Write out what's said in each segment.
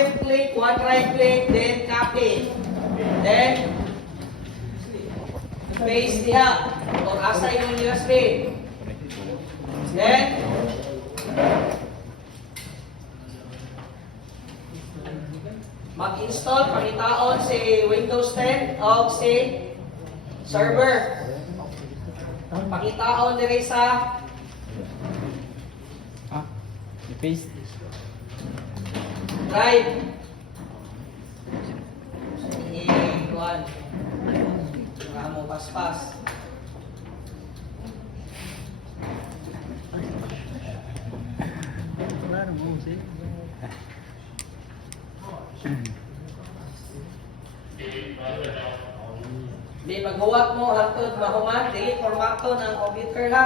left click, one right click, then copy. Then, paste diha. Or asa yung USB. Then, mag-install, pangitaon si Windows 10 o si server. Pangitaon diri sa I-paste. drive. I-kuhan. Nga mo paspas. Di pagbuwak mo hangtod mahuman, dili formato ng computer ha.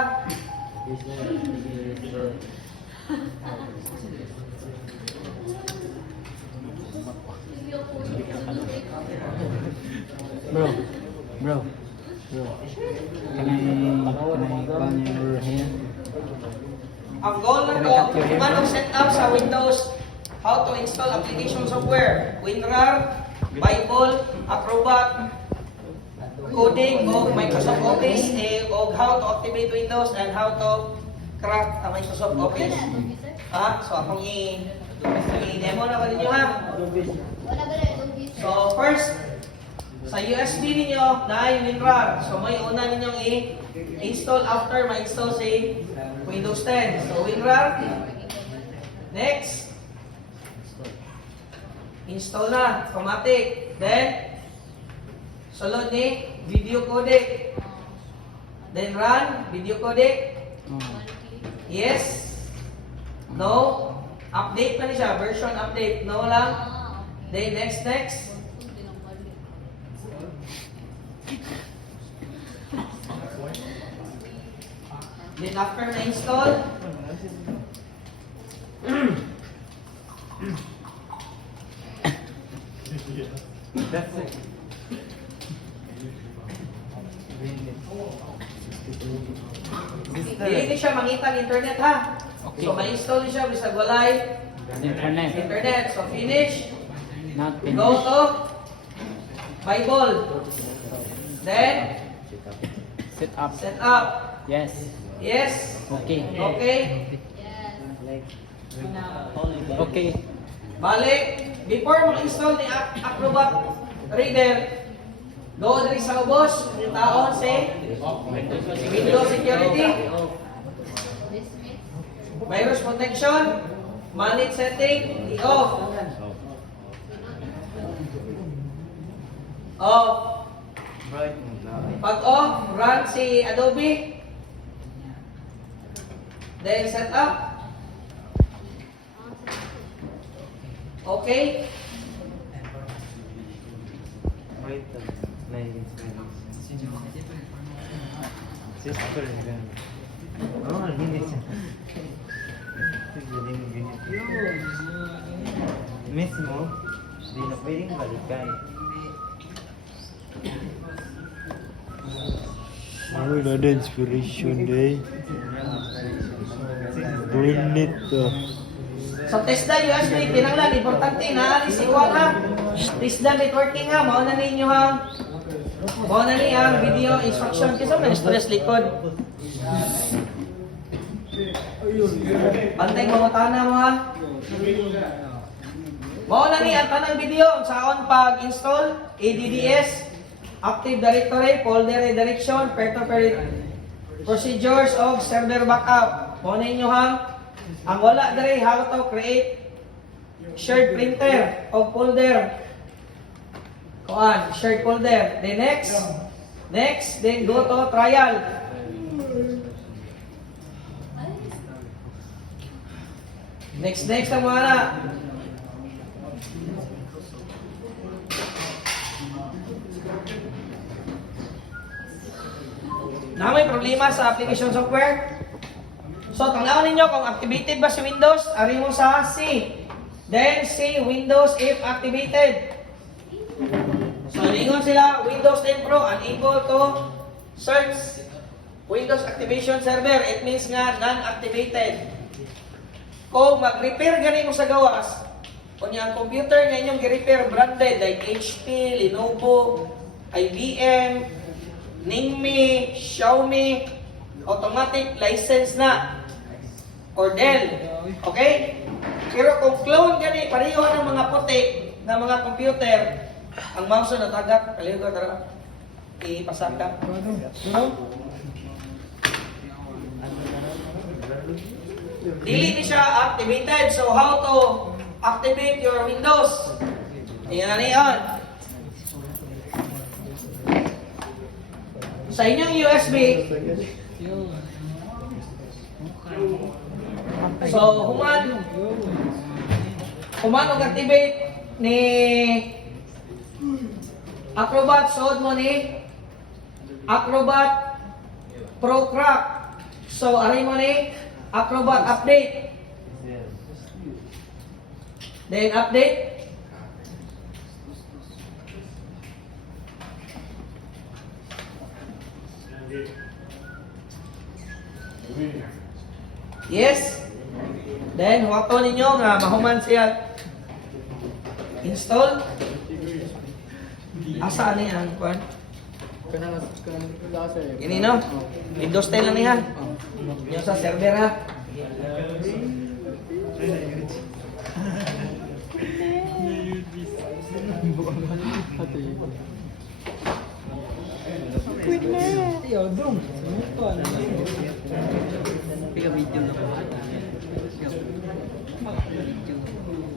Bro. Can I pan your hair? Ang goal na to, manong setup sa Windows, how to install application software, WinRAR, Bible, Acrobat, coding o Microsoft Office, o how to activate Windows and how to crack ang Microsoft Office. So akong i-demo na ba ninyo ha? So first, sa USB ninyo na ay WinRAR. So may una ninyong i-install after ma-install si Windows 10. So WinRAR. Next. Install na. Automatic. Then, sulod ni video codec. Then run. Video codec. Yes. No. Update pa niya siya. Version update. No lang. Then next. Then after na-install, That's it. hindi siya mangita ng internet ha. Okay. So ma-install niya siya bisag walay internet. So finish. Not Go finished. to Bible. Then Set up. set up. Yes. Yes. Okay. Okay. Okay. Balik. Before mag-install ni Acrobat Reader, go diri sa ubos, taon si Windows Security, virus protection, manage setting, i-off. Off. Pag off, run si Adobe. Then set up. Okay. Mismo, di na pwedeng balikan. Ano na the inspiration day? Doing it So TESDA USB, kinanglan, importante na alis ikuha ha. TESDA networking ha, mauna ninyo ha. Mauna ni ang video instruction. Kisa may stress likod. Bantay mo tana mo ha. Mauna ni ang tanang video sa on pag-install, ADDS, Active Directory, Folder Redirection, Procedures of Server Backup. Mauna ninyo ha. Ang wala dere how to create shared printer o folder. Kuan, shared folder. Then next, then go to trial. Next ang mga na. Na may problema sa application software. So, tanawin ninyo kung activated ba si Windows, ari mo sa C. Then, C, Windows if activated. So, lingon sila, Windows 10 Pro, unable to search Windows Activation Server. It means nga, non-activated. Kung mag-repair gani mo sa gawas, Kung yung computer nga inyong gi-repair branded like HP, Lenovo, IBM, Ningmi, Xiaomi, automatic license na or Dell. Okay? Pero kung clone gani, pareho ng mga puti na mga computer, ang mouse na tagat, kaliho ka tara. Ipasaka. Dili ni siya activated. So how to activate your Windows? Ayan na niyan. Sa inyong USB, so human og-activate ni Acrobat, suod mo ni Acrobat Pro Crack. So aray mo ni Acrobat update. Then update. Yes. Then huwato ninyo nga mahuman siya. Install. Asa ni ang kuan? Ini no. Windows 10 lang niya. Yung sa server ha.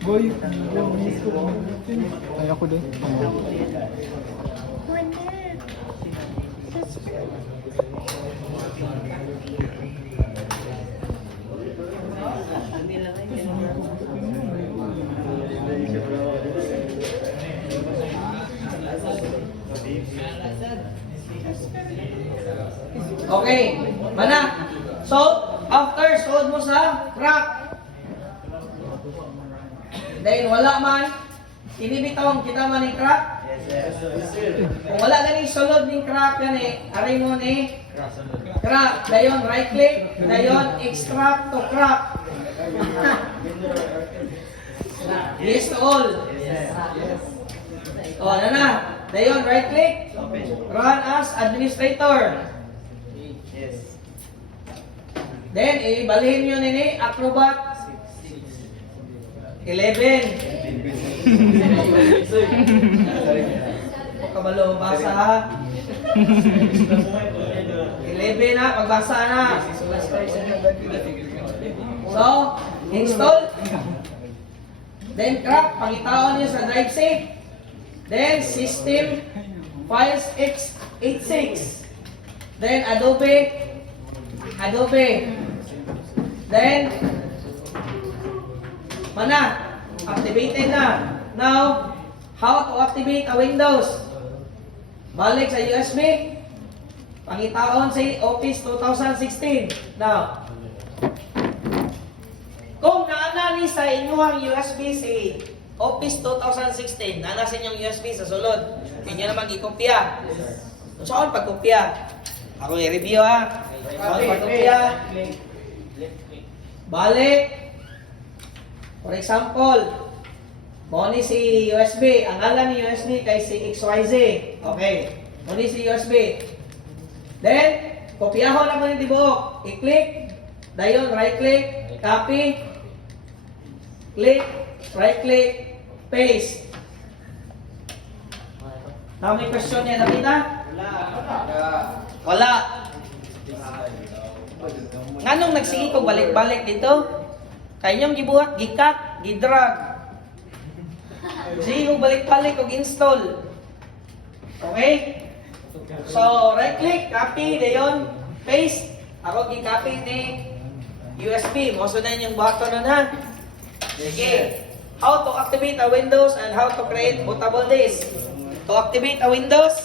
Boy, ay ako din. Okay, mana? So, after suod mo sa crack. Then wala man, inibitawang kita man ni crack. Kung wala gani sulod ning crack gani, aray mo ni crack. Dayon right click, dayon extract to crack. Yes to all. O, ano na? Dayon right click, run as administrator. Then, ibalhin nyo nini, Acrobat 11. Kabalo, basa ha. 11 na, pagbasa na. So, install. Then, crack, pangitaon nyo sa drive C. Then, system, files x86. Then, Adobe. Then, mana? Activated na. Now, how to activate a Windows? Balik sa USB. Pangitaon sa Office 2016. Now, kung naana ni sa inyong USB si Office 2016, naana sa inyong USB sa sulod, inyo naman i-kopya. Saan pag-kopya? Ako i-review ha. Saan pag-kopya? Balik. For example, mo ni si USB, ang ngalan ni USB kay si XYZ. Okay. Mo ni si USB. Then, kopyahon na mo ni tibuok. I-click. Dayon, right-click. Copy. Click. Right-click. Paste. Now, may question niya nakita? Wala. Nganong nagsige ko balik-balik dito? Kanyang gibuhat, gikat, gidrag. Sige ko balik-balik og install. Okay? So, right-click, copy, dayon, paste. Ako gi-copy ni USB. Moso na yung button nun ha. Sige. How to activate a Windows and how to create bootable disk. To activate a Windows,